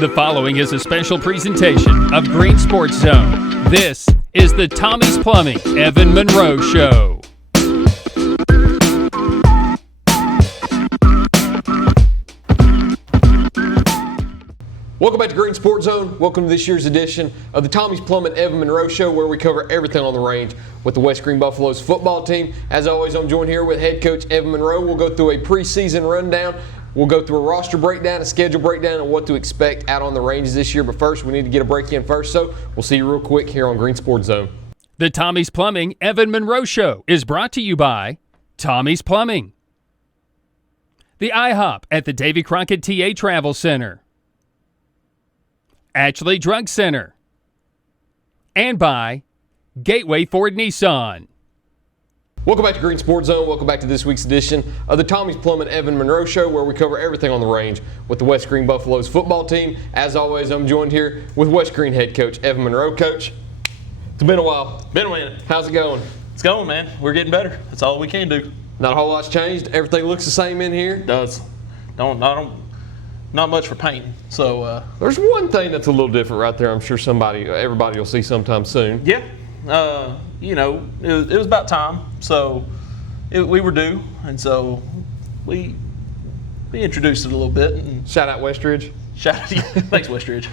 The following is a special presentation of Green Sports Zone. This is the Tommie's Plumbing Evan Monroe Show. Welcome back to Green Sports Zone. Welcome to this year's edition of the Tommie's Plumbing Evan Monroe Show, where we cover everything on the range with the West Green Buffaloes football team. As always, I'm joined here with head coach Evan Monroe. We'll go through a preseason rundown. We'll go through a roster breakdown, a schedule breakdown, and what to expect out on the ranges this year. But first, we need to get a break in first, so we'll see you real quick here on Green Sports Zone. The Tommie's Plumbing Evan Monroe Show is brought to you by Tommie's Plumbing, the IHOP at the Davy Crockett TA Travel Center, Ashley Drug Center, and by Gateway Ford Nissan. Welcome back to Green Sports Zone. Welcome back to this week's edition of the Tommie's Plumbing Evan Monroe Show, where we cover everything on the range with the West Green Buffaloes football team. As always, I'm joined here with West Green head coach Evan Monroe. Coach, it's been a while. Been a minute. How's it going? It's going, man. We're getting better. That's all we can do. Not a whole lot's changed. Everything looks the same in here. It does. Not much for painting. So there's one thing that's a little different right there. I'm sure everybody will see sometime soon. yeah, it was about time. So we were due, and so we introduced it a little bit. And Shout out Westridge. Thanks, Westridge.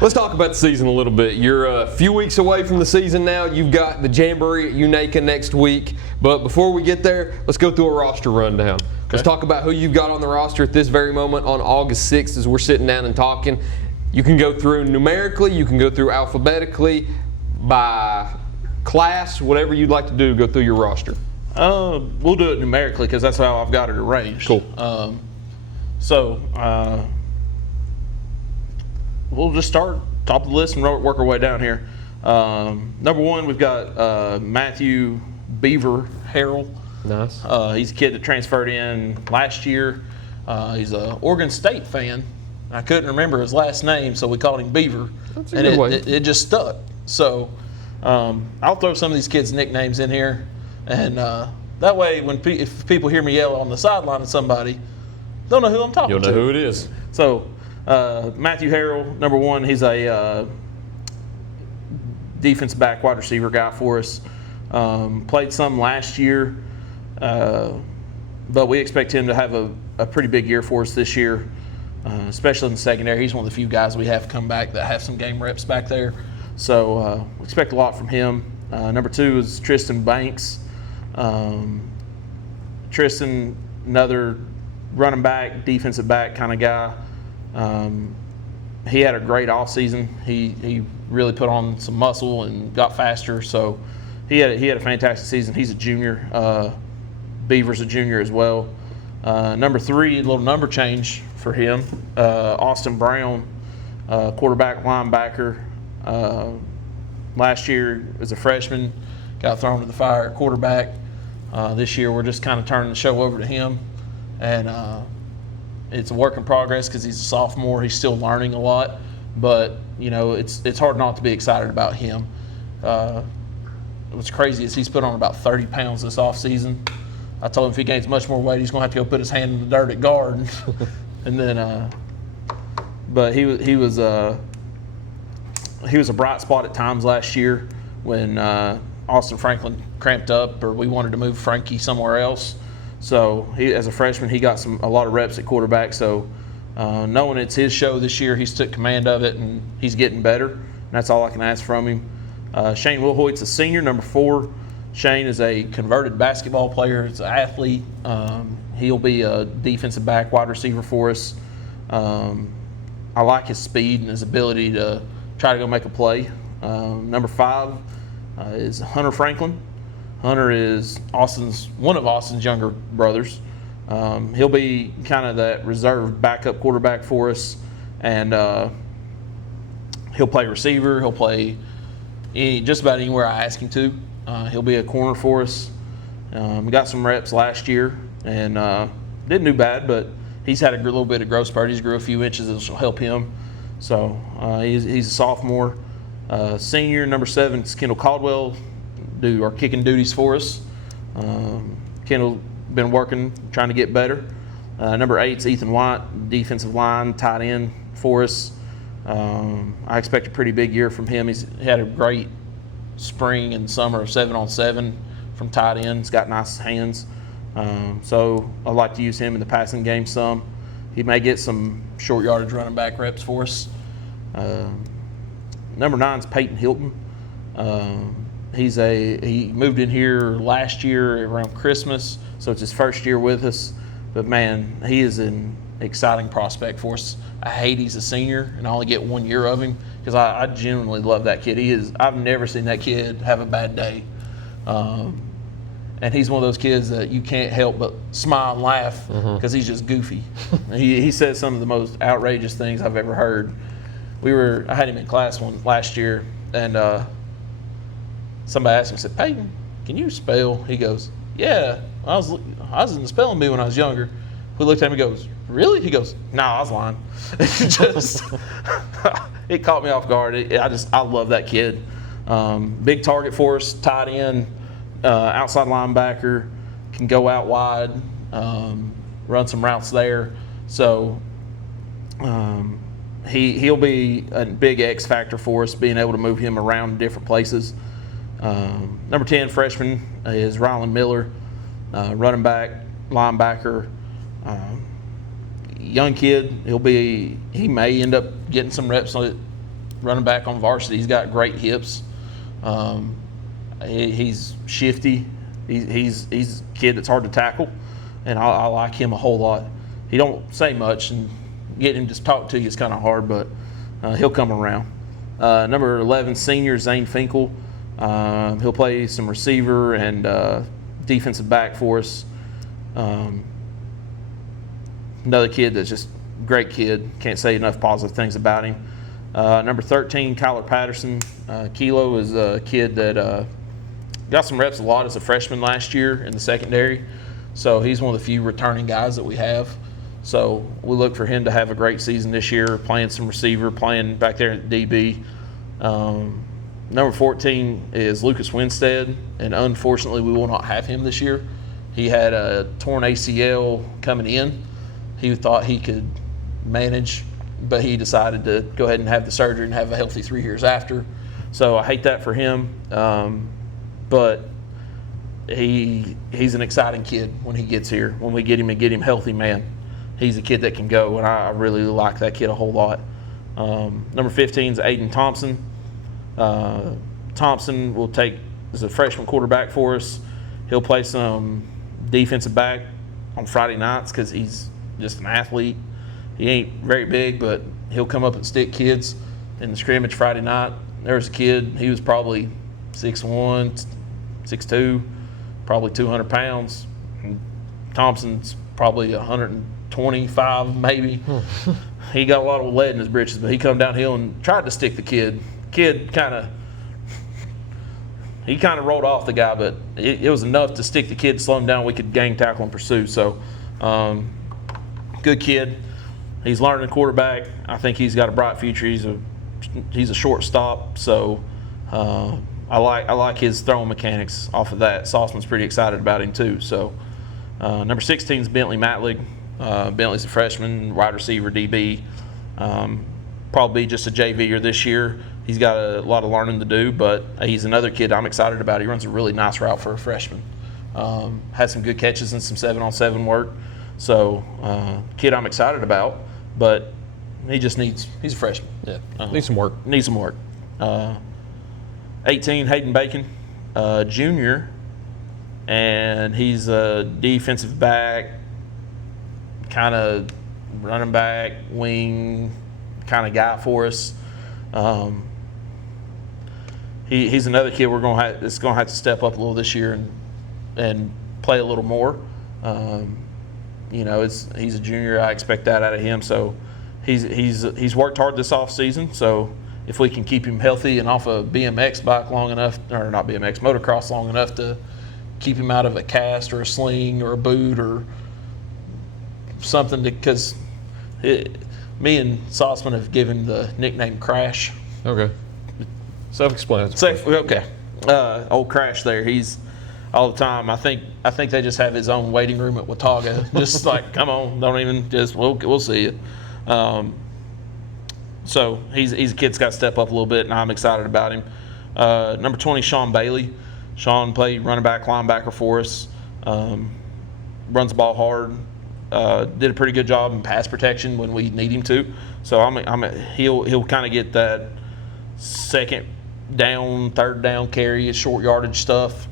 Let's talk about the season a little bit. You're a few weeks away from the season now. You've got the Jamboree at Unaka next week. But before we get there, let's go through a roster rundown. Okay. Let's talk about who you've got on the roster at this very moment on August 6th as we're sitting down and talking. You can go through numerically. You can go through alphabetically, by class, whatever you'd like to do, go through your roster. We'll do it numerically because that's how I've got it arranged. Cool. We'll just start top of the list and work our way down here. Number one, we've got Matthew Beaver Harrell. Nice. He's a kid that transferred in last year. He's an Oregon State fan. I couldn't remember his last name, so we called him Beaver. That's a good way. It just stuck. So I'll throw some of these kids' nicknames in here, and that way, if people hear me yell on the sideline at somebody, they'll know who I'm talking to. You'll know who it is. So Matthew Harrell, number one, he's a defense back wide receiver guy for us. Played some last year, but we expect him to have a pretty big year for us this year, especially in the secondary. He's one of the few guys we have come back that have some game reps back there. So we expect a lot from him. Number two is Tristan Banks. Tristan, another running back, defensive back kind of guy. He had a great offseason. He really put on some muscle and got faster. So he had a fantastic season. He's a junior. Beaver's a junior as well. Number three, a little number change for him. Austin Brown, quarterback, linebacker. Last year as a freshman, got thrown to the fire at quarterback. This year we're just kind of turning the show over to him. And it's a work in progress because he's a sophomore. He's still learning a lot. But, it's hard not to be excited about him. What's crazy is he's put on about 30 pounds this offseason. I told him if he gains much more weight, he's going to have to go put his hand in the dirt at guard. And then, but he was a bright spot at times last year when Austin Franklin cramped up or we wanted to move Frankie somewhere else. So he, as a freshman, he got a lot of reps at quarterback. So knowing it's his show this year, he's took command of it and he's getting better. And that's all I can ask from him. Shane Wilhoit's a senior, number 4. Shane is a converted basketball player. He's an athlete. He'll be a defensive back, wide receiver for us. I like his speed and his ability to try to go make a play. Number 5 is Hunter Franklin. Hunter is one of Austin's younger brothers. He'll be kind of that reserve backup quarterback for us, and he'll play receiver. He'll play just about anywhere I ask him to. He'll be a corner for us. We got some reps last year and didn't do bad, but he's had a little bit of growth spurt. He's grew a few inches that will help him. So he's a sophomore. Senior, number 7, is Kendall Caldwell. Do our kicking duties for us. Kendall been working, trying to get better. Number 8's Ethan White, defensive line, tight end for us. I expect a pretty big year from him. He had a great spring and summer of 7-on-7 from tight end. He's got nice hands. So I like to use him in the passing game some. He may get some short yardage running back reps for us. Number 9's Peyton Hilton. He moved in here last year around Christmas, so it's his first year with us. But man, he is an exciting prospect for us. I hate he's a senior and I only get 1 year of him because I genuinely love that kid. I've never seen that kid have a bad day. And he's one of those kids that you can't help but smile and laugh because he's just goofy. He says some of the most outrageous things I've ever heard. I had him in class last year, and somebody asked him, said, "Peyton, can you spell?" He goes, "Yeah, I was in the spelling bee when I was younger." We looked at him and goes, "Really?" He goes, "No, I was lying." It caught me off guard. I love that kid. Big target for us, tight end, outside linebacker, can go out wide, run some routes there. So he'll be a big X factor for us, being able to move him around different places. Number 10 freshman is Rylan Miller, running back, linebacker. Young kid. He may end up getting some reps on it, running back on varsity. He's got great hips. He's shifty. He's a kid that's hard to tackle, and I like him a whole lot. He don't say much, and getting him to talk to you is kind of hard, but he'll come around. Number 11 senior Zane Finkel. He'll play some receiver and defensive back for us. Another kid that's just a great kid. Can't say enough positive things about him. Number 13, Kyler Patterson. Kilo is a kid that got some reps a lot as a freshman last year in the secondary. So he's one of the few returning guys that we have. So we look for him to have a great season this year, playing some receiver, playing back there at DB. Number 14 is Lucas Winstead, and unfortunately we will not have him this year. He had a torn ACL coming in. He thought he could manage, but he decided to go ahead and have the surgery and have a healthy 3 years after. So I hate that for him, but he's an exciting kid when he gets here. When we get him and get him healthy, man, he's a kid that can go, and I really like that kid a whole lot. Number 15 is Aiden Thompson. Thompson is a freshman quarterback for us. He'll play some defensive back on Friday nights because he's just an athlete. He ain't very big, but he'll come up and stick kids in the scrimmage Friday night. There was a kid, he was probably 6'1", 6'2", probably 200 pounds. And Thompson's probably 125 maybe. He got a lot of lead in his britches, but he come downhill and tried to stick the kid. Kid kind of rolled off the guy, but it was enough to stick the kid, slow him down. We could gang tackle and pursue. So good kid. He's learning quarterback. I think he's got a bright future. He's a shortstop. So I like his throwing mechanics off of that. Sauceman's pretty excited about him too. So number 16 is Bentley Matlig. Bentley's a freshman, wide receiver, DB. Probably just a JV-er this year. He's got a lot of learning to do, but he's another kid I'm excited about. He runs a really nice route for a freshman. Had some good catches and some 7-on-7 work. So, kid I'm excited about, but he's a freshman. Yeah, needs some work. 18, Hayden Bacon, junior, and he's a defensive back, kind of running back, wing kind of guy for us. He's another kid that's going to have to step up a little this year and play a little more. He's a junior. I expect that out of him. So he's worked hard this off season. So if we can keep him healthy and off a BMX bike long enough, or not BMX, motocross long enough to keep him out of a cast or a sling or a boot or something, because me and Sauceman have given the nickname Crash. Okay. Self-explanatory. Okay. Old Crash there. all the time. I think they just have his own waiting room at Watauga. Just like, come on, don't even just we'll see you. So he's a kid that's got to step up a little bit, and I'm excited about him. Number 20, Sean Bailey. Sean played running back, linebacker for us. Runs the ball hard. Did a pretty good job in pass protection when we need him to. So he'll kind of get that second down, third down carry, short yardage stuff.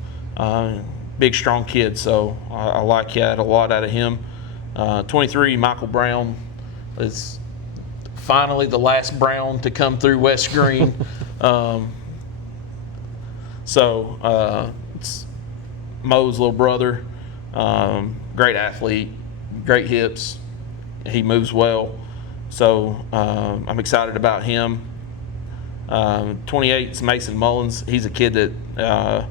Big, strong kid. So I like that a lot out of him. 23, Michael Brown is finally the last Brown to come through West Green. It's Mo's little brother. Great athlete, great hips. He moves well. So I'm excited about him. 28 is Mason Mullins. He's a kid that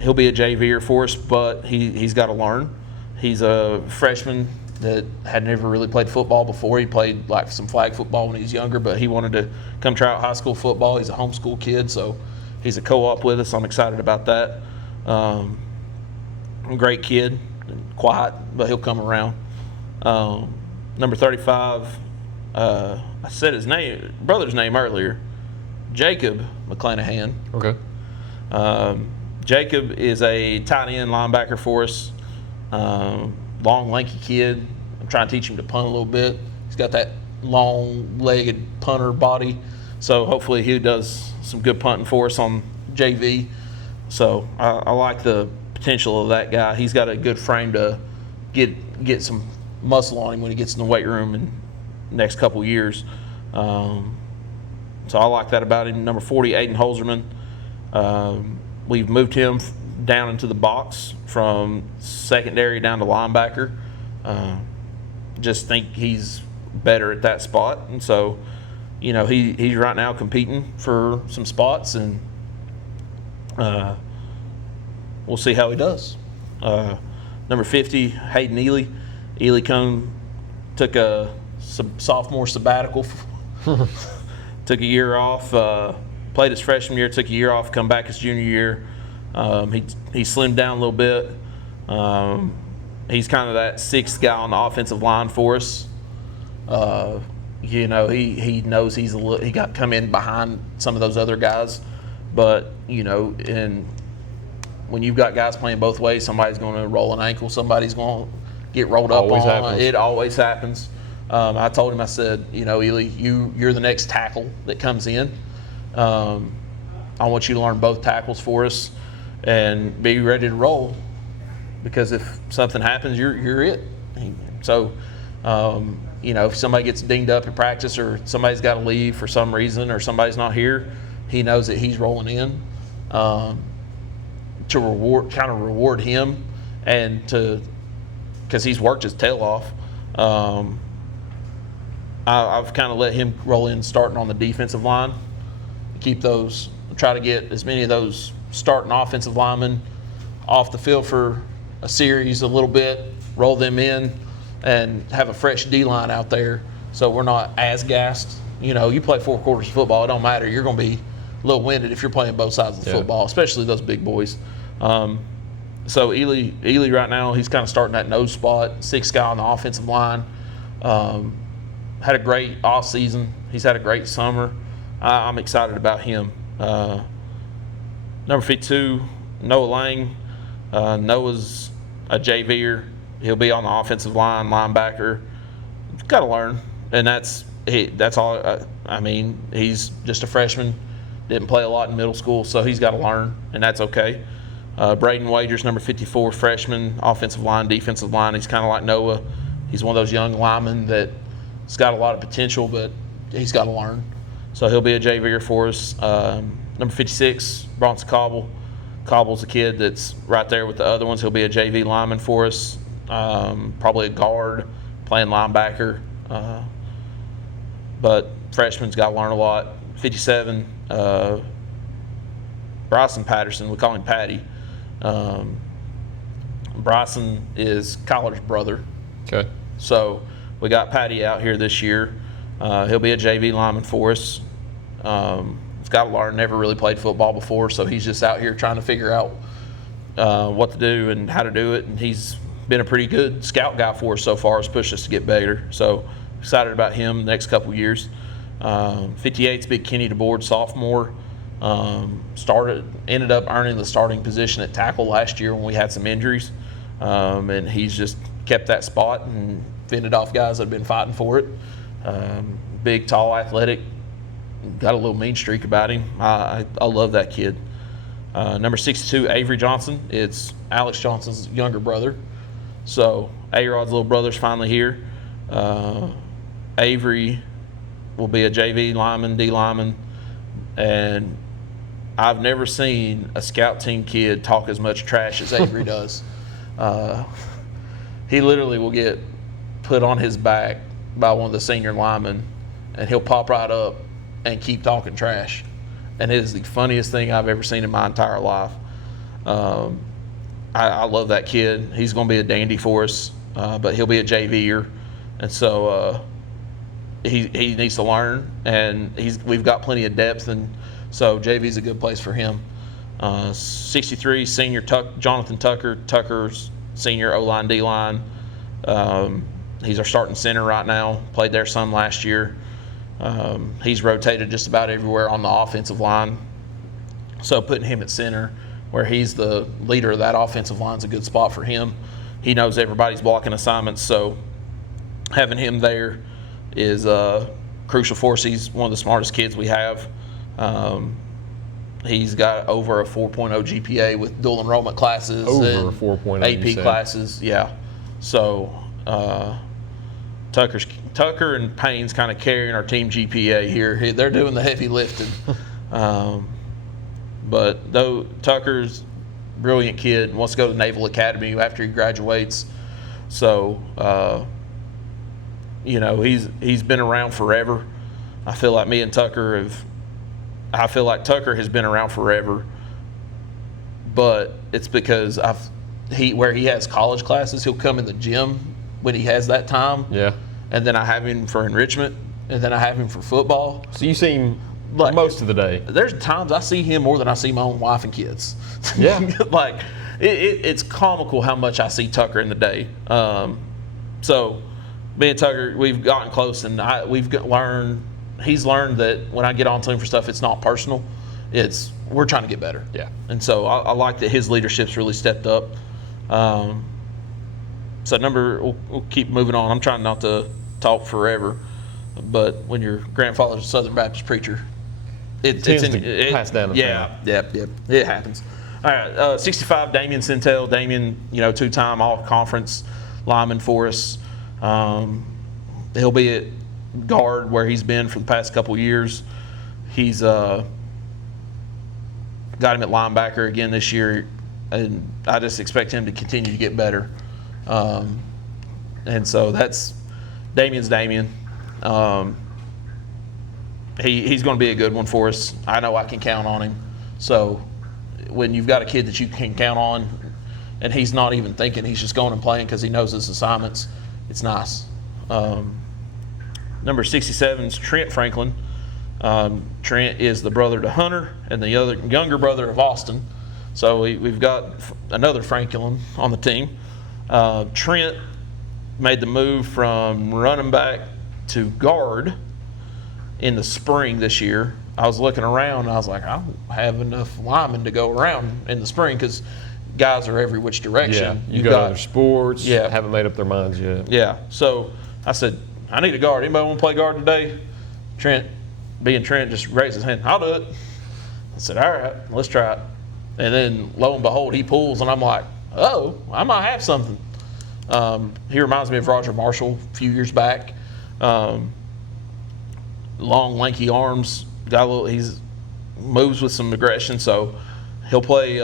he'll be a JVer for us, but he's got to learn. He's a freshman that had never really played football before. He played like some flag football when he was younger, but he wanted to come try out high school football. He's a homeschool kid, so he's a co-op with us. I'm excited about that. Great kid, quiet, but he'll come around. Number 35, I said his brother's name earlier, Jacob McClanahan. Okay. Jacob is a tight end linebacker for us. Long, lanky kid. I'm trying to teach him to punt a little bit. He's got that long-legged punter body, so hopefully he does some good punting for us on JV. So I like the potential of that guy. He's got a good frame to get some muscle on him when he gets in the weight room in the next couple years. So I like that about him. Number 40, Aiden Holzerman. We've moved him down into the box from secondary down to linebacker. Just think he's better at that spot. And so, he's right now competing for some spots, and we'll see how he does. Number 50, Hayden Ely. Ely took a sophomore sabbatical, took a year off, played his freshman year, took a year off, come back his junior year. He slimmed down a little bit. He's kind of that sixth guy on the offensive line for us. He knows he got come in behind some of those other guys, but and when you've got guys playing both ways, somebody's going to roll an ankle, somebody's going to get rolled up on. Happens. It always happens. I told him, I said, Ely, you're the next tackle that comes in. I want you to learn both tackles for us and be ready to roll, because if something happens, you're it. So, if somebody gets dinged up in practice, or somebody's got to leave for some reason, or somebody's not here, he knows that he's rolling in to reward him, and because he's worked his tail off. I've kind of let him roll in starting on the defensive line, try to get as many of those starting offensive linemen off the field for a series a little bit, roll them in, and have a fresh D-line out there so we're not as gassed. You play 4 quarters of football, it don't matter. You're going to be a little winded if you're playing both sides of the football, especially those big boys. So Ely right now, he's kind of starting that nose spot, sixth guy on the offensive line. Had a great off season. He's had a great summer. I'm excited about him. Number 52, Noah Lang. Noah's a JVer. He'll be on the offensive line, linebacker. Got to learn, and that's all. He's just a freshman. Didn't play a lot in middle school, so he's got to learn, and that's okay. Braden Wagers, number 54, freshman, offensive line, defensive line. He's kind of like Noah. He's one of those young linemen that's got a lot of potential, but he's got to learn. So he'll be a JVer for us. Number 56, Bronson Cobble. Cobble's a kid that's right there with the other ones. He'll be a JV lineman for us, probably a guard, playing linebacker. But freshman's got to learn a lot. 57, Bryson Patterson. We call him Patty. Bryson is Collar's brother. Okay. So we got Patty out here this year. He'll be a JV lineman for us. He's got to learn, never really played football before, so he's just out here trying to figure out what to do and how to do it, and he's been a pretty good scout guy for us so far. Has pushed us to get better. So excited about him the next couple years. 58's Big Kenny DeBoard, sophomore. Ended up earning the starting position at tackle last year when we had some injuries, and he's just kept that spot and fended off guys that have been fighting for it. Big, tall, athletic, got a little mean streak about him. I love that kid. Number 62, Avery Johnson. It's Alex Johnson's younger brother. So A-Rod's little brother's finally here. Avery will be a JV lineman, D lineman, and I've never seen a scout team kid talk as much trash as Avery does. He literally will get put on his back by one of the senior linemen, and he'll pop right up and keep talking trash. And it is the funniest thing I've ever seen in my entire life. I love that kid. He's going to be a dandy for us, but he'll be a JVer, and so he needs to learn. And we've got plenty of depth, and so JV's a good place for him. 63, senior Jonathan Tucker. Tucker's senior O-line, D-line. He's our starting center right now. Played there some last year. He's rotated just about everywhere on the offensive line. So putting him at center, where he's the leader of that offensive line, is a good spot for him. He knows everybody's blocking assignments, so having him there is crucial for us. He's one of the smartest kids we have. He's got over a 4.0 GPA with dual enrollment classes. Over and a 4.0 AP classes, yeah. So Tucker and Payne's kind of carrying our team GPA here. They're doing the heavy lifting. But though Tucker's a brilliant kid, wants to go to the Naval Academy after he graduates. So, he's been around forever. I feel like Tucker has been around forever, but it's because where he has college classes, he'll come in the gym when he has that time. Yeah. And then I have him for enrichment, and then I have him for football. So you see him most of the day. There's times I see him more than I see my own wife and kids. Yeah. It's comical how much I see Tucker in the day. So me and Tucker, we've gotten close, and he's learned that when I get on to him for stuff, it's not personal. We're trying to get better. Yeah. And so I like that his leadership's really stepped up. So we'll keep moving on. I'm trying not to talk forever, but when your grandfather's a Southern Baptist preacher, it pass down. Yeah, it happens. All right, 65, Damian Centel. Damian, two-time all-conference lineman for us. He'll be at guard where he's been for the past couple years. He's got him at linebacker again this year, and I just expect him to continue to get better. And so that's Damian's Damian. He's going to be a good one for us. I know I can count on him. So when you've got a kid that you can count on, and he's not even thinking, he's just going and playing because he knows his assignments, it's nice. Number 67 is Trent Franklin. Trent is the brother to Hunter and the other younger brother of Austin. So we've got another Franklin on the team. Trent made the move from running back to guard in the spring this year. I was looking around, and I was like, I don't have enough linemen to go around in the spring because guys are every which direction. Yeah, you got other sports, haven't made up their minds yet. Yeah, so I said, I need a guard. Anybody want to play guard today? Trent, being Trent, just raised his hand. I'll do it. I said, all right, let's try it. And then, lo and behold, he pulls, and I'm like, oh, I might have something. He reminds me of Roger Marshall a few years back. Long, lanky arms. He's moves with some aggression, so he'll play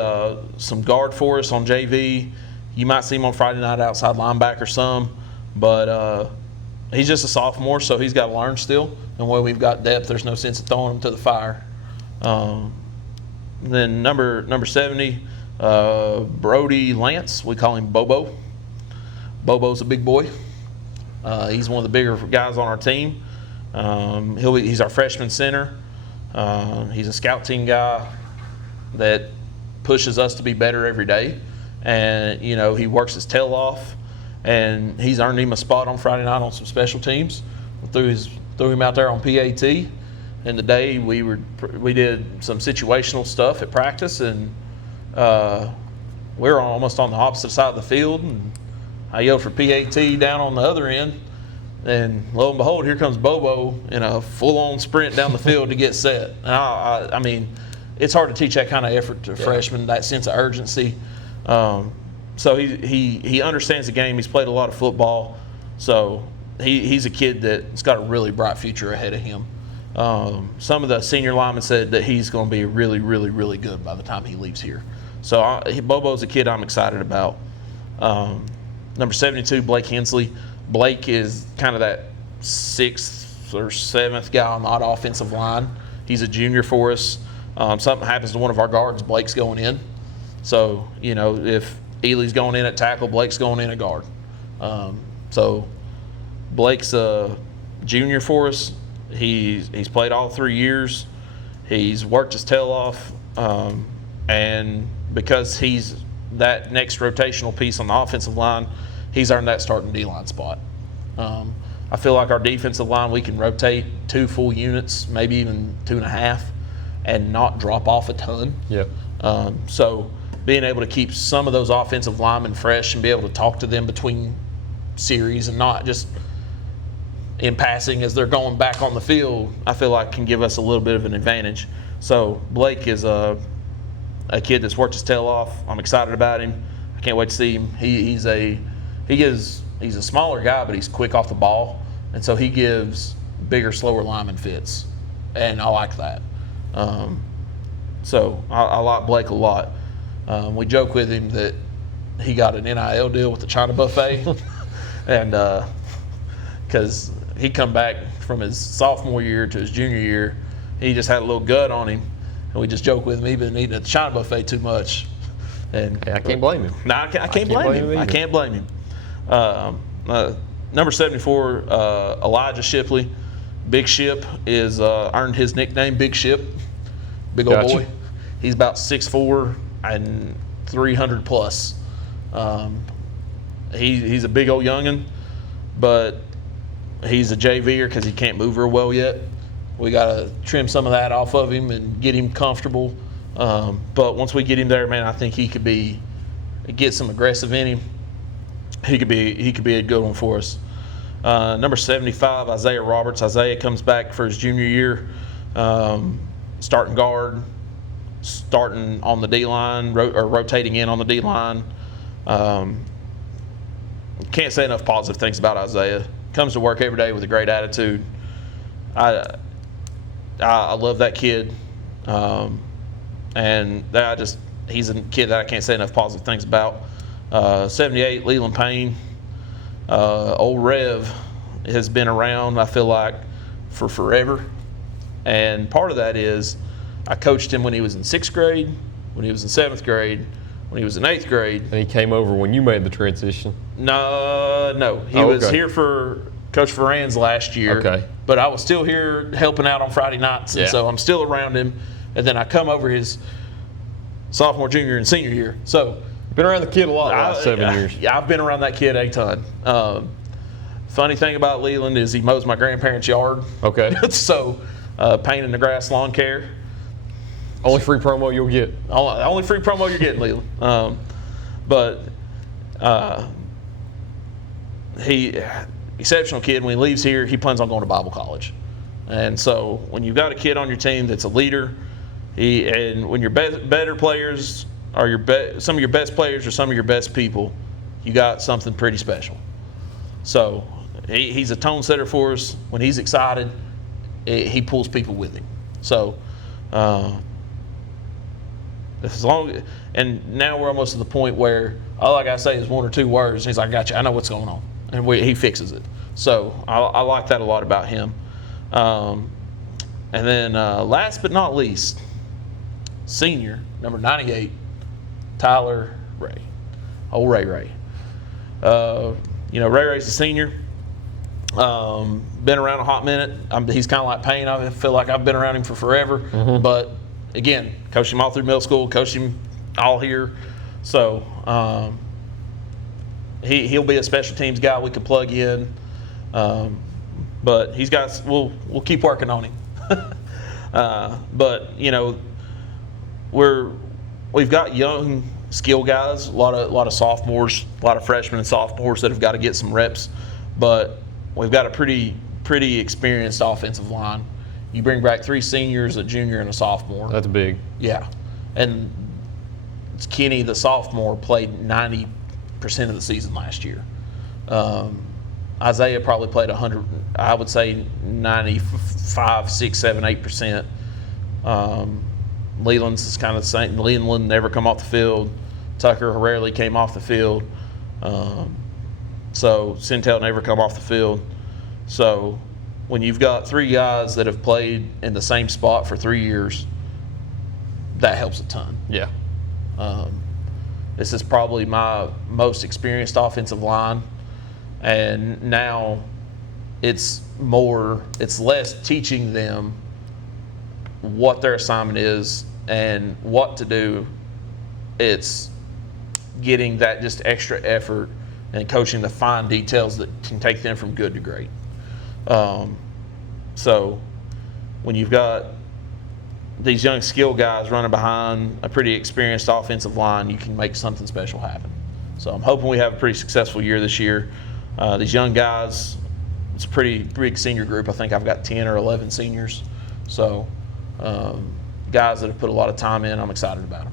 some guard for us on JV. You might see him on Friday night outside linebacker some, but he's just a sophomore, so he's got to learn still. And when we've got depth, there's no sense of throwing him to the fire. Then number 70, Brody Lance. We call him Bobo. Bobo's a big boy. He's one of the bigger guys on our team. He's our freshman center. He's a scout team guy that pushes us to be better every day. And, you know, he works his tail off, and he's earned him a spot on Friday night on some special teams. Threw him out there on PAT. And today we did some situational stuff at practice, and we were almost on the opposite side of the field. And I yelled for PAT down on the other end, and lo and behold, here comes Bobo in a full-on sprint down the field to get set. And I mean, it's hard to teach that kind of effort to freshmen, that sense of urgency. So he understands the game. He's played a lot of football, so he's a kid that's got a really bright future ahead of him. Some of the senior linemen said that he's going to be really, really, really good by the time he leaves here. So Bobo's a kid I'm excited about. Number 72, Blake Hensley. Blake is kind of that 6th or 7th guy on that offensive line. He's a junior for us. Something happens to one of our guards, Blake's going in. So, you know, if Ely's going in at tackle, Blake's going in at guard. So Blake's a junior for us. He's played all 3 years. He's worked his tail off. And because he's that next rotational piece on the offensive line, he's earned that starting D-line spot. I feel like our defensive line, we can rotate 2 full units, maybe even 2.5, and not drop off a ton. Yep. So being able to keep some of those offensive linemen fresh and be able to talk to them between series and not just in passing as they're going back on the field, I feel like can give us a little bit of an advantage. So Blake is a kid that's worked his tail off. I'm excited about him. I can't wait to see him. He's a smaller guy, but he's quick off the ball, and so he gives bigger, slower lineman fits, and I like that. So I like Blake a lot. We joke with him that he got an NIL deal with the China Buffet, and because he come back from his sophomore year to his junior year, he just had a little gut on him, and we just joke with him. He's been eating at the China Buffet too much, and I can't blame him. No, I can't blame him. I can't blame him. Number 74, Elijah Shipley. Big Ship is earned his nickname, Big Ship. Big old boy. He's about 6'4" and 300 plus. He's a big old youngin', but he's a JVer because he can't move real well yet. We got to trim some of that off of him and get him comfortable. But once we get him there, man, I think he could get some aggressive in him. He could be a good one for us. Number 75, Isaiah Roberts. Isaiah comes back for his junior year, starting guard, starting on the D-line, or rotating in on the D-line. Can't say enough positive things about Isaiah. Comes to work every day with a great attitude. I love that kid, and he's a kid that I can't say enough positive things about. 78, Leland Payne. Old Rev has been around, I feel like, for forever. And part of that is I coached him when he was in 6th grade, when he was in 7th grade, when he was in 8th grade. And he came over when you made the transition? No. He was here for Coach Ferran's last year. Okay. But I was still here helping out on Friday nights, and so I'm still around him. And then I come over his sophomore, junior, and senior year. So been around the kid a lot the last 7 years. Yeah, I've been around that kid a ton. Funny thing about Leland is he mows my grandparents' yard. Okay. So painting the grass, lawn care. Only free promo you'll get. Only free promo you're getting, Leland. But he exceptional kid. When he leaves here, he plans on going to Bible college. And so when you've got a kid on your team that's a leader, and when your better players are some of your best players or some of your best people, you got something pretty special. So he's a tone setter for us. When he's excited, he pulls people with him. So and now we're almost to the point where all I gotta say is 1 or 2 words. And he's like, "I got you. I know what's going on," and he fixes it. So I like that a lot about him. And then last but not least, senior, number 98, Tyler Ray. Old Ray. Ray's a senior. Been around a hot minute. He's kind of like Payne. I feel like I've been around him for forever. Mm-hmm. But again, coached him all through middle school, coached him all here. So he'll be a special teams guy we could plug in. But we'll keep working on him. But we've got young skill guys, a lot of sophomores, a lot of freshmen and sophomores that have got to get some reps. But we've got a pretty experienced offensive line. You bring back 3 seniors, a junior, and a sophomore. That's big. Yeah, and Kenny, the sophomore, played 90% of the season last year. Isaiah probably played 100. I would say 95, 6, 7, 8%. Leland's is kind of the same. Leland never come off the field. Tucker rarely came off the field. So Centel never come off the field. So when you've got 3 guys that have played in the same spot for 3 years, that helps a ton. Yeah. This is probably my most experienced offensive line. And now it's less teaching them what their assignment is and what to do. It's getting that just extra effort and coaching the fine details that can take them from good to great. So when you've got these young skill guys running behind a pretty experienced offensive line, you can make something special happen. So I'm hoping we have a pretty successful year this year. These young guys, it's a pretty big senior group. I think I've got 10 or 11 seniors. So guys that have put a lot of time in, I'm excited about them.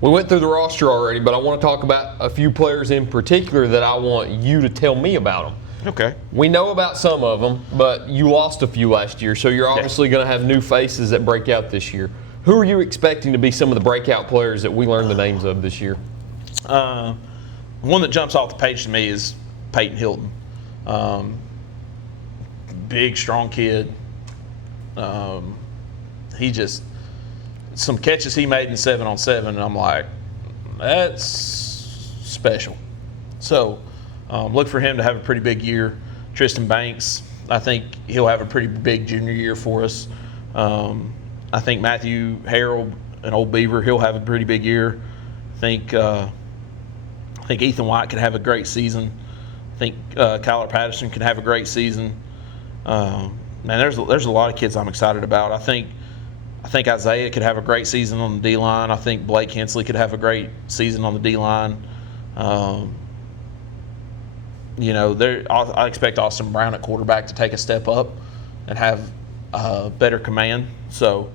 We went through the roster already, but I want to talk about a few players in particular that I want you to tell me about them. Okay. We know about some of them, but you lost a few last year, so you're obviously going to have new faces that break out this year. Who are you expecting to be some of the breakout players that we learned the names of this year? One that jumps off the page to me is Peyton Hilton. Big, strong kid. He just – some catches he made in 7-on-7, and I'm like, that's special. So look for him to have a pretty big year. Tristan Banks, I think he'll have a pretty big junior year for us. I think Matthew Harrell, an Old Beaver, he'll have a pretty big year. I think Ethan White could have a great season. I think Kyler Patterson can have a great season. Man, there's a lot of kids I'm excited about. I think Isaiah could have a great season on the D-line. I think Blake Hensley could have a great season on the D-line. I expect Austin Brown at quarterback to take a step up and have better command. So,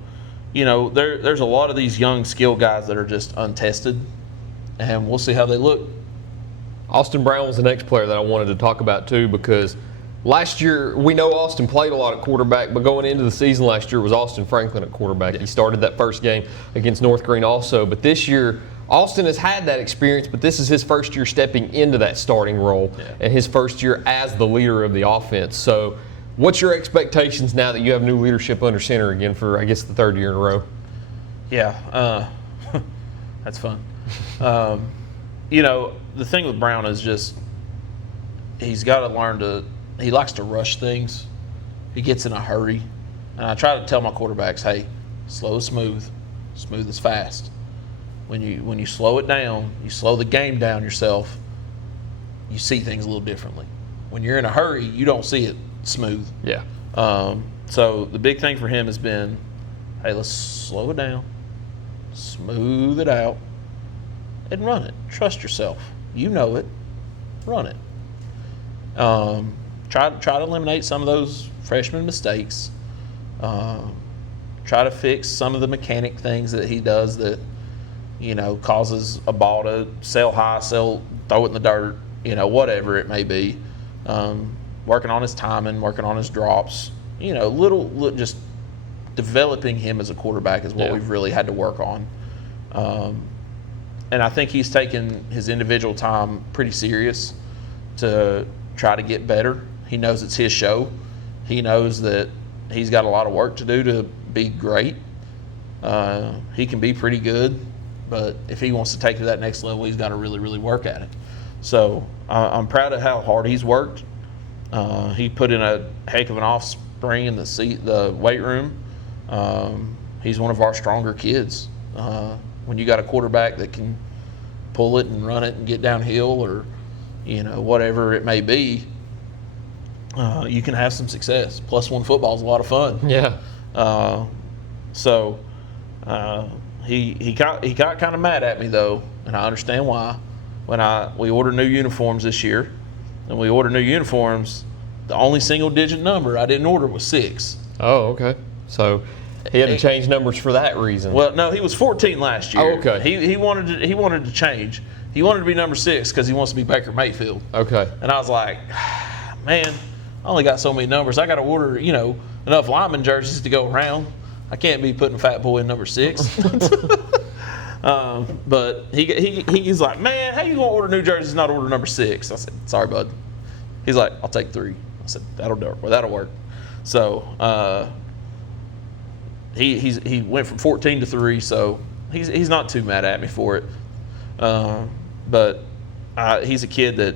there's a lot of these young skill guys that are just untested, and we'll see how they look. Austin Brown was the next player that I wanted to talk about too, because last year, we know Austin played a lot at quarterback, but going into the season last year was Austin Franklin at quarterback. Yeah. He started that first game against North Green also, but this year, Austin has had that experience, but this is his first year stepping into that starting role and his first year as the leader of the offense. So what's your expectations now that you have new leadership under center again for, I guess, the 3rd year in a row? Yeah, that's fun. The thing with Brown is just he's got to learn he likes to rush things. He gets in a hurry. And I try to tell my quarterbacks, hey, slow is smooth. Smooth is fast. When you slow it down, you slow the game down yourself, you see things a little differently. When you're in a hurry, you don't see it smooth. Yeah. So the big thing for him has been, hey, let's slow it down, smooth it out, and run it. Trust yourself. You know it. Run it. Try to eliminate some of those freshman mistakes. Try to fix some of the mechanic things that he does that, causes a ball to sail high, throw it in the dirt, whatever it may be. Working on his timing, working on his drops, little just developing him as a quarterback is what we've really had to work on. And I think he's taken his individual time pretty serious to try to get better. He knows it's his show. He knows that he's got a lot of work to do to be great. He can be pretty good, but if he wants to take it to that next level, he's got to really, really work at it. So I'm proud of how hard he's worked. He put in a heck of an offspring in the weight room. He's one of our stronger kids. when you got a quarterback that can pull it and run it and get downhill or, whatever it may be, you can have some success. +1 football is a lot of fun. Yeah. So he got kind of mad at me though, and I understand why. When we ordered new uniforms this year, and we ordered new uniforms, the only single-digit number I didn't order was 6. Oh, okay. So he had to change numbers for that reason. Well, no, he was 14 last year. Oh, okay. He wanted to change. He wanted to be number 6 because he wants to be Baker Mayfield. Okay. And I was like, man, I only got so many numbers. I got to order, enough lineman jerseys to go around. I can't be putting Fat Boy in number 6. But he's like, man, how you gonna order new jerseys and not order number 6? I said, sorry, bud. He's like, I'll take 3. I said, that'll work. So he went from 14 to 3. So he's not too mad at me for it. But he's a kid that,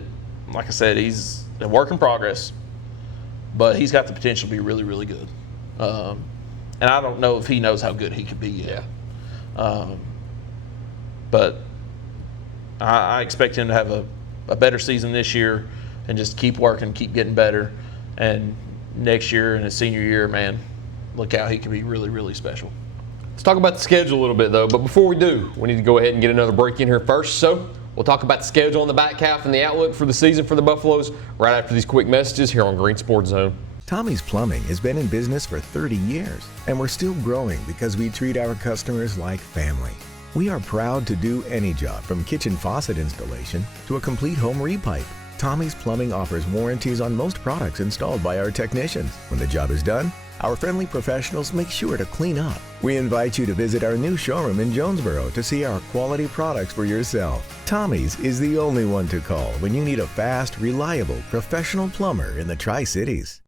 like I said, he's a work in progress. But he's got the potential to be really, really good. And I don't know if he knows how good he could be yet. But I expect him to have a better season this year and just keep working, keep getting better. And next year in his senior year, man, look out, he can be really, really special. Let's talk about the schedule a little bit, though. But before we do, we need to go ahead and get another break in here first. So we'll talk about the schedule in the back half and the outlook for the season for the Buffaloes right after these quick messages here on Green Sports Zone. Tommie's Plumbing has been in business for 30 years, and we're still growing because we treat our customers like family. We are proud to do any job from kitchen faucet installation to a complete home repipe. Tommie's Plumbing offers warranties on most products installed by our technicians. When the job is done, our friendly professionals make sure to clean up. We invite you to visit our new showroom in Jonesboro to see our quality products for yourself. Tommie's is the only one to call when you need a fast, reliable, professional plumber in the Tri-Cities.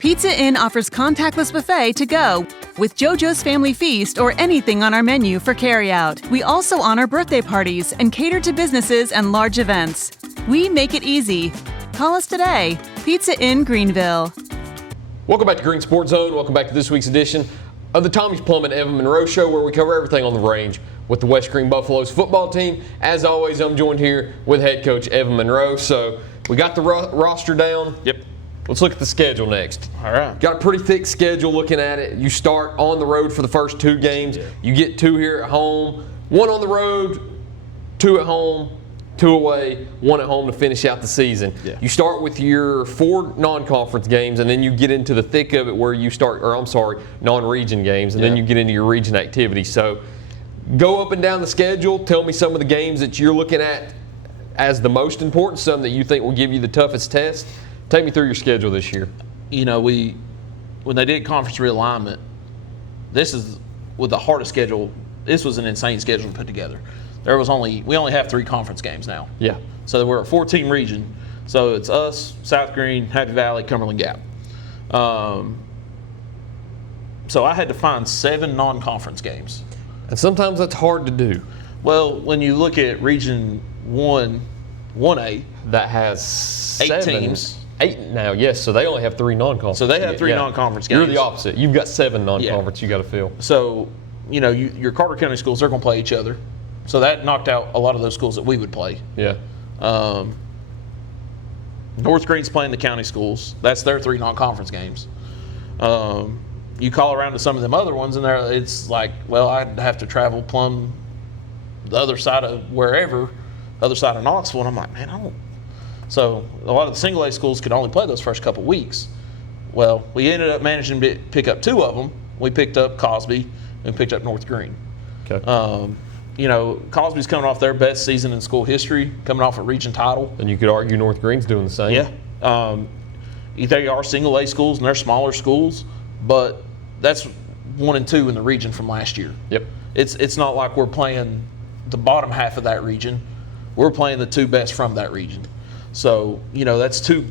Pizza Inn offers contactless buffet to go with JoJo's Family Feast or anything on our menu for carryout. We also honor birthday parties and cater to businesses and large events. We make it easy. Call us today. Pizza Inn Greenville. Welcome back to Green Sports Zone. Welcome back to this week's edition of the Tommie's Plumbing Evan Monroe Show, where we cover everything on the range with the West Green Buffaloes football team. As always, I'm joined here with head coach Evan Monroe. So we got the roster down. Yep. Let's look at the schedule next. All right. Got a pretty thick schedule looking at it. You start on the road for the first 2 games. Yeah. You get 2 here at home, 1 on the road, 2 at home, 2 away, 1 at home to finish out the season. Yeah. You start with your 4 non-conference games, and then you get into the thick of it where you start, non-region games, and then you get into your region activity. So go up and down the schedule. Tell me some of the games that you're looking at as the most important, some that you think will give you the toughest test. Take me through your schedule this year. When they did conference realignment, this is with the hardest schedule. This was an insane schedule to put together. We only have 3 conference games now. Yeah. So we're a 4-team region. So it's us, South Green, Happy Valley, Cumberland Gap. So I had to find 7 non-conference games. And sometimes that's hard to do. Well, when you look at Region 1A, that has 8 teams. 8 now, yes. So they only have 3 non-conference. So they have 3 non-conference games. You're the opposite. You've got 7 non-conference you got to fill. So, your Carter County schools, they're going to play each other. So that knocked out a lot of those schools that we would play. Yeah. North Green's playing the county schools. That's their 3 non-conference games. You call around to some of them other ones, and it's like, well, I'd have to travel plumb the other side of wherever, other side of Knoxville, and I'm like, man, I don't. So a lot of the single A schools could only play those first couple weeks. Well, we ended up managing to pick up 2 of them. We picked up Cosby and picked up North Green. Okay. Cosby's coming off their best season in school history, coming off a region title. And you could argue North Green's doing the same. Yeah. They are single A schools and they're smaller schools, but that's 1 and 2 in the region from last year. Yep. It's not like we're playing the bottom half of that region. We're playing the 2 best from that region. So, that's 2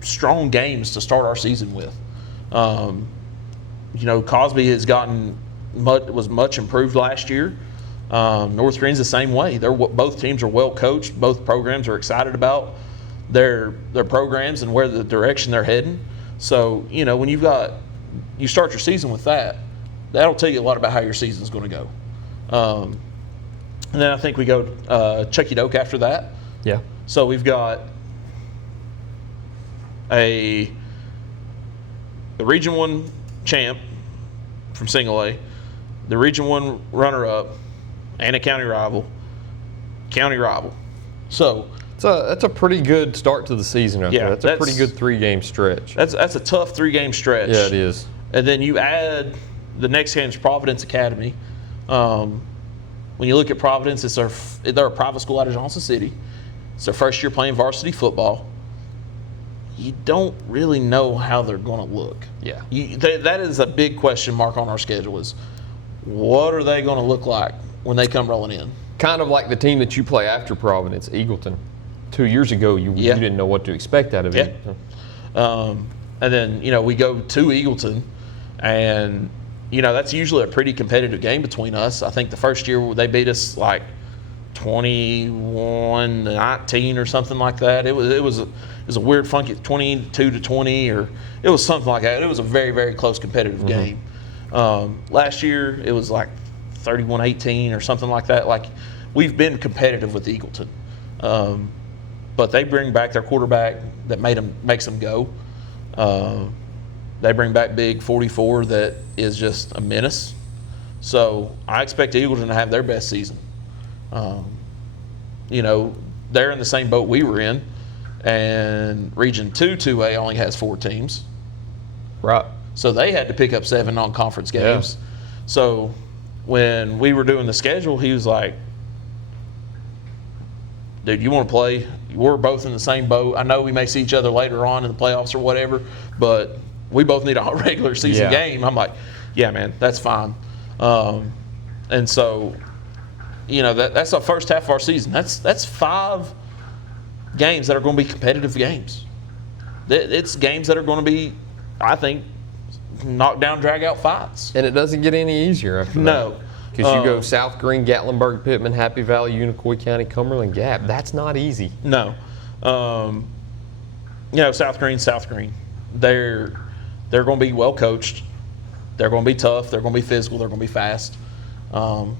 strong games to start our season with. Cosby has was much improved last year. North Green's the same way. Both teams are well coached. Both programs are excited about their programs and where the direction they're heading. So, when you start your season with that, that'll tell you a lot about how your season's going to go. And then I think we go Chucky Doak after that. Yeah. So we've got the Region 1 champ from Single A, the Region 1 runner-up, and a county rival. So that's a pretty good start to the season right there. That's a pretty good 3-game stretch. That's a tough 3-game stretch. Yeah, it is. And then you add the next game's Providence Academy. When you look at Providence, they're a private school out of Johnson City. It's their first year playing varsity football. You don't really know how they're going to look. Yeah. That is a big question mark on our schedule is what are they going to look like when they come rolling in? Kind of like the team that you play after Providence, Eagleton. 2 years ago, you didn't know what to expect out of it. And then, we go to Eagleton, and, that's usually a pretty competitive game between us. I think the first year they beat us like 21-19 or something like that. It was a weird, funky 22-20, or it was something like that. It was a very, very close competitive game. Last year it was like 31-18 or something like that. Like, we've been competitive with Eagleton, but they bring back their quarterback that makes them go. They bring back Big 44 that is just a menace. So I expect Eagleton to have their best season. They're in the same boat we were in, and Region 2 2A only has 4 teams. Right. So they had to pick up 7 non-conference games. Yeah. So when we were doing the schedule, he was like, dude, you want to play? We're both in the same boat. I know we may see each other later on in the playoffs or whatever, but we both need a regular season game. I'm like, yeah, man, that's fine. And so, that's the first half of our season. That's 5 games that are going to be competitive games. It's games that are going to be, I think, knockdown, drag-out fights. And it doesn't get any easier after that. No. Because you go South Green, Gatlinburg, Pittman, Happy Valley, Unicoi County, Cumberland Gap. That's not easy. No. South Green. They're going to be well coached. They're going to be tough. They're going to be physical. They're going to be fast. We'll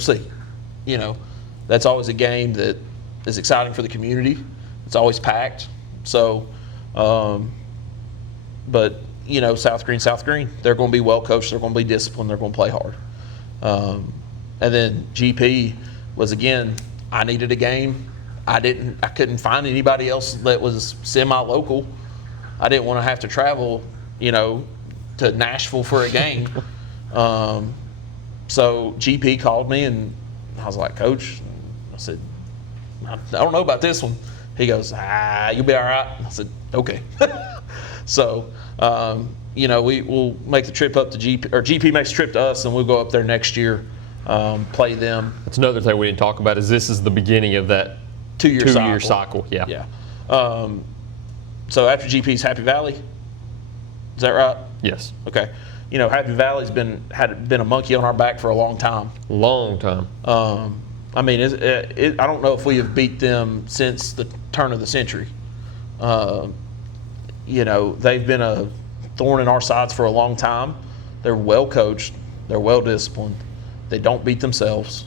see. That's always a game that is exciting for the community. It's always packed. So, but South Green, they're going to be well coached. They're going to be disciplined. They're going to play hard. And then GP was, again, I needed a game. I couldn't find anybody else that was semi-local. I didn't want to have to travel, to Nashville for a game. So GP called me, and I was like, Coach, I said, I don't know about this one. He goes, you'll be all right. I said, okay. So, we'll make the trip up to GP, or GP makes a trip to us, and we'll go up there next year, play them. That's another thing we didn't talk about is this is the beginning of that two-year cycle. Yeah. So after GP's Happy Valley, is that right? Yes. Okay. Happy Valley's been a monkey on our back for a long time. Long time. I don't know if we have beat them since the turn of the century. They've been a thorn in our sides for a long time. They're well coached. They're well disciplined. They don't beat themselves.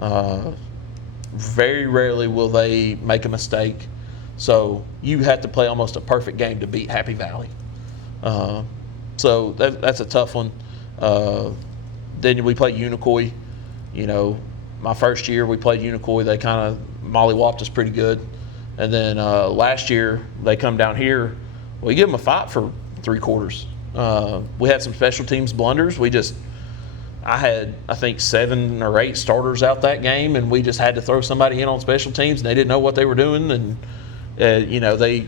Very rarely will they make a mistake. So you have to play almost a perfect game to beat Happy Valley. So that's a tough one. Then we played Unicoi. My first year we played Unicoi. They kind of mollywopped us pretty good. And then last year they come down here. We give them a fight for 3 quarters. We had some special teams blunders. I had, I think, 7 or 8 starters out that game, and we just had to throw somebody in on special teams, and they didn't know what they were doing, and they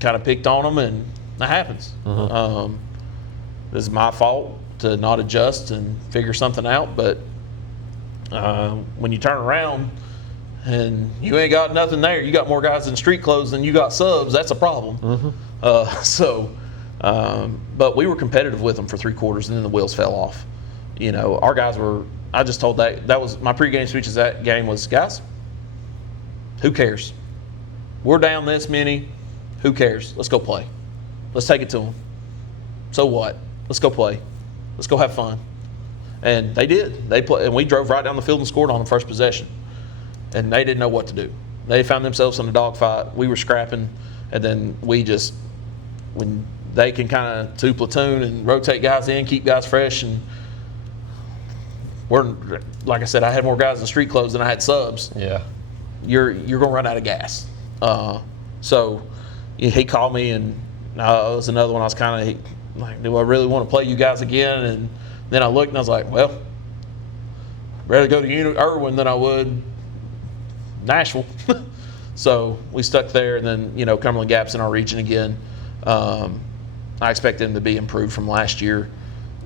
kind of picked on them, and that happens. This is my fault to not adjust and figure something out, but when you turn around and you ain't got nothing there, you got more guys in street clothes than you got subs, that's a problem. But we were competitive with them for 3 quarters, and then the wheels fell off. Our guys were, I just told that was my pregame speech. That game was, guys, who cares? We're down this many. Who cares? Let's go play. Let's take it to them. So what? Let's go play. Let's go have fun. And they did. And we drove right down the field and scored on the first possession. And they didn't know what to do. They found themselves in a dogfight. We were scrapping, and then when they can kind of two platoon and rotate guys in, keep guys fresh, and like I said, I had more guys in street clothes than I had subs. Yeah. You're going to run out of gas. So he called me, and it was another one. I was kind of like, do I really want to play you guys again? And then I looked, and I was like, well, I'd rather go to Irwin than I would Nashville. So we stuck there, and then, Cumberland Gap's in our region again. I expect them to be improved from last year.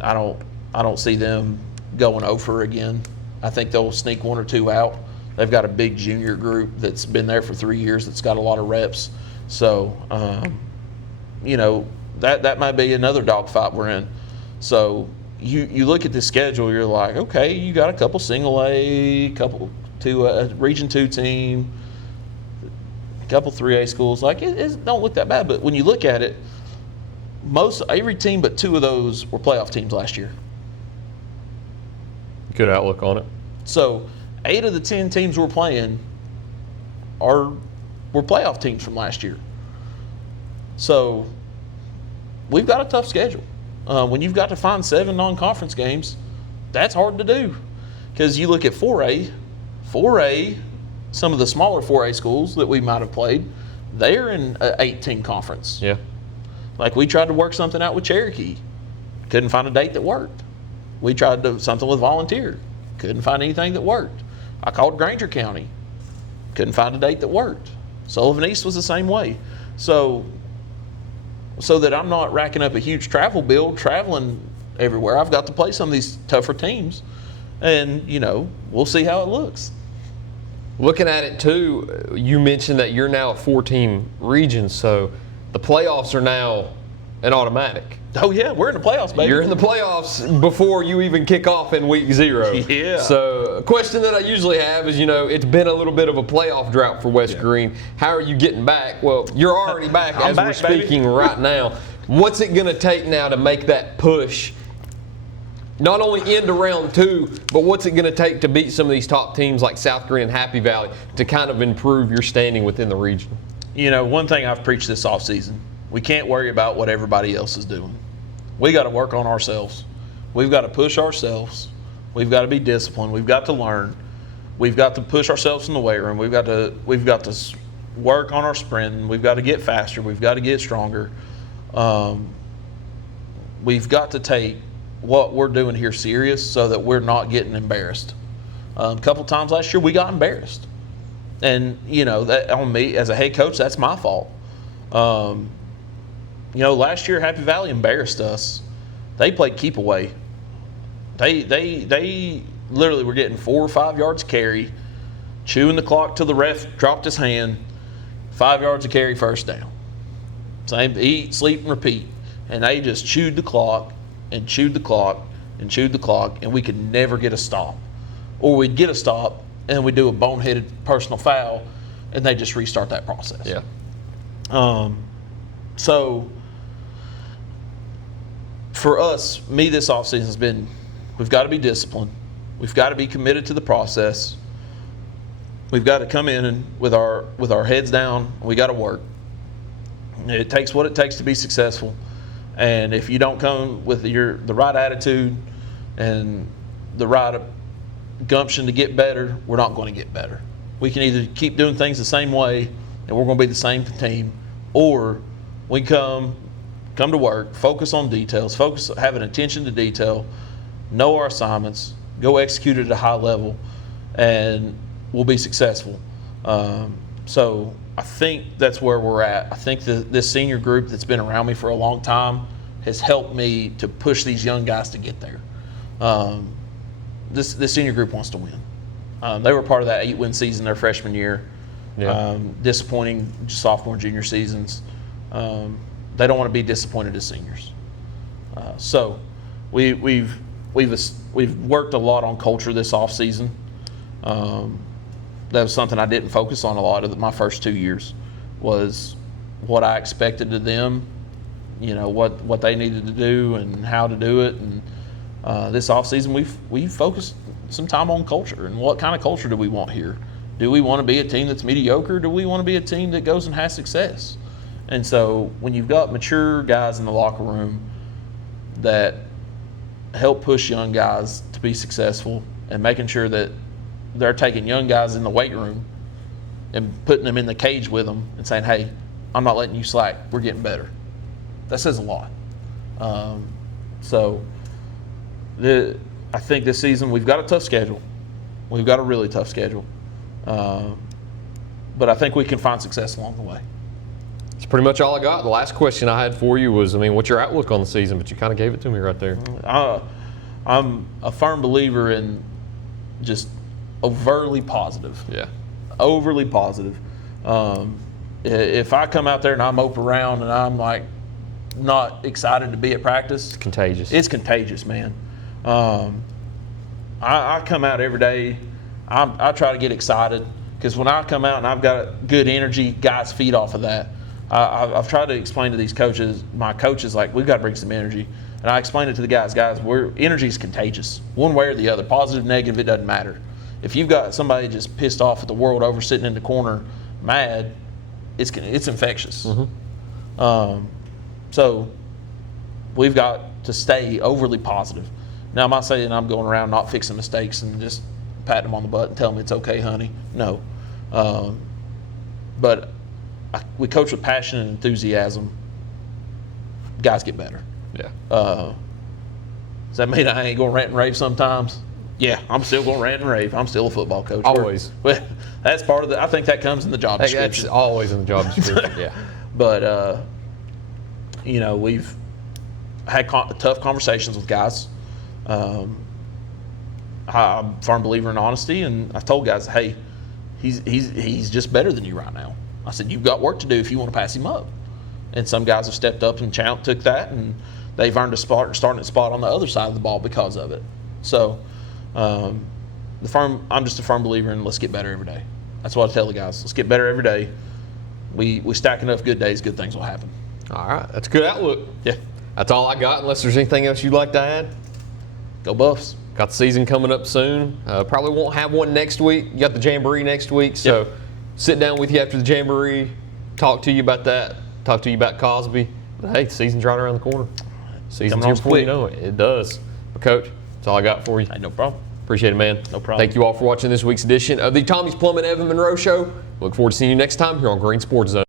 I don't see them going over again. I think they'll sneak one or two out. They've got a big junior group that's been there for 3 years that's got a lot of reps. So, that might be another dogfight we're in. So you look at the schedule, you're like, okay, you got a couple single A, a Region 2 team, a couple 3A schools. Like, it don't look that bad. But when you look at it, every team but 2 of those were playoff teams last year. Good outlook on it. So 8 of the 10 teams we're playing were playoff teams from last year. So we've got a tough schedule. When you've got to find 7 non-conference games, that's hard to do. Because you look at 4A, some of the smaller 4A schools that we might have played, they're in an 8-team conference. Yeah. Like, we tried to work something out with Cherokee. Couldn't find a date that worked. We tried to do something with Volunteer. Couldn't find anything that worked. I called Granger County. Couldn't find a date that worked. Sullivan East was the same way. So that I'm not racking up a huge travel bill, traveling everywhere, I've got to play some of these tougher teams. And, we'll see how it looks. Looking at it, too, you mentioned that you're now a 4-team region, so the playoffs are now an automatic. Oh, yeah, we're in the playoffs, baby. You're in the playoffs before you even kick off in week 0. Yeah. So a question that I usually have is, it's been a little bit of a playoff drought for West Green. How are you getting back? Well, you're already back as we're speaking right now. What's it going to take now to make that push, not only into round 2, but what's it going to take to beat some of these top teams like South Green and Happy Valley to kind of improve your standing within the region? One thing I've preached this offseason, we can't worry about what everybody else is doing. We got to work on ourselves. We've got to push ourselves. We've got to be disciplined. We've got to learn. We've got to push ourselves in the weight room. We've got to work on our sprint. We've got to get faster. We've got to get stronger. We've got to take what we're doing here serious so that we're not getting embarrassed. A couple times last year we got embarrassed, and that on me as a head coach, that's my fault. Last year Happy Valley embarrassed us. They played keep away. They literally were getting 4 or 5 yards carry, chewing the clock till the ref dropped his hand. 5 yards of carry, first down. Same, eat, sleep, and repeat. And they just chewed the clock and chewed the clock and chewed the clock, and we could never get a stop. Or we'd get a stop and we'd do a boneheaded personal foul, and they just restart that process. Yeah. So for us, this offseason has been, we've got to be disciplined. We've got to be committed to the process. We've got to come in and with our heads down. We got to work. It takes what it takes to be successful. And if you don't come with the right attitude and the right gumption to get better, we're not going to get better. We can either keep doing things the same way and we're going to be the same team, or we come to work, focus on details, have an attention to detail, know our assignments, go execute it at a high level, and we'll be successful. So I think that's where we're at. I think this senior group that's been around me for a long time has helped me to push these young guys to get there. This senior group wants to win. They were part of that 8-win season their freshman year. Yeah. Disappointing sophomore, junior seasons. They don't want to be disappointed as seniors. So we've worked a lot on culture this off season. That was something I didn't focus on a lot of my first 2 years, was what I expected of them, what they needed to do and how to do it. And this offseason, we've focused some time on culture and what kind of culture do we want here. Do we want to be a team that's mediocre? Do we want to be a team that goes and has success? And so when you've got mature guys in the locker room that help push young guys to be successful and making sure that they're taking young guys in the weight room and putting them in the cage with them and saying, hey, I'm not letting you slack. We're getting better. That says a lot. I think this season we've got a tough schedule. We've got a really tough schedule. But I think we can find success along the way. That's pretty much all I got. The last question I had for you was, what's your outlook on the season? But you kind of gave it to me right there. I'm a firm believer in just overtly positive. Yeah. Overly positive. If I come out there and I'm mope around and I'm like not excited to be at practice, It's contagious. it's contagious, man. I come out every day. I try to get excited because when I come out and I've got good energy, guys feed off of that. I've tried to explain to these coaches, my coaches, like, we've got to bring some energy. And I explain it to the guys, energy is contagious. One way or the other, positive, negative, it doesn't matter. If you've got somebody just pissed off at the world over sitting in the corner mad, it's infectious. Mm-hmm. So we've got to stay overly positive. Now, I'm not saying I'm going around not fixing mistakes and just patting them on the butt and telling them it's okay, honey. No. But we coach with passion and enthusiasm. Guys get better. Yeah. Does that mean I ain't going to rant and rave sometimes? Yeah, I'm still going to rant and rave. I'm still a football coach. Always. But that's part of I think that comes in the job description. That's always in the job description, yeah. But, we've had tough conversations with guys. I'm a firm believer in honesty, and I've told guys, hey, he's just better than you right now. I said, you've got work to do if you want to pass him up. And some guys have stepped up and took that, and they've earned a starting spot on the other side of the ball because of it. So I'm just a firm believer in let's get better every day. That's what I tell the guys. Let's get better every day. We stack enough good days, good things will happen. All right. That's a good outlook. Yeah. That's all I got, unless there's anything else you'd like to add. Go Buffs. Got the season coming up soon. Probably won't have one next week. You got the Jamboree next week. So sit down with you after the Jamboree, talk to you about that, talk to you about Cosby. But hey, the season's right around the corner. Season's here before you know it. It does. But Coach, that's all I got for you. Hey, no problem. Appreciate it, man. No problem. Thank you all for watching this week's edition of the Tommie's Plumbing Evan Monroe Show. Look forward to seeing you next time here on Green Sports Zone.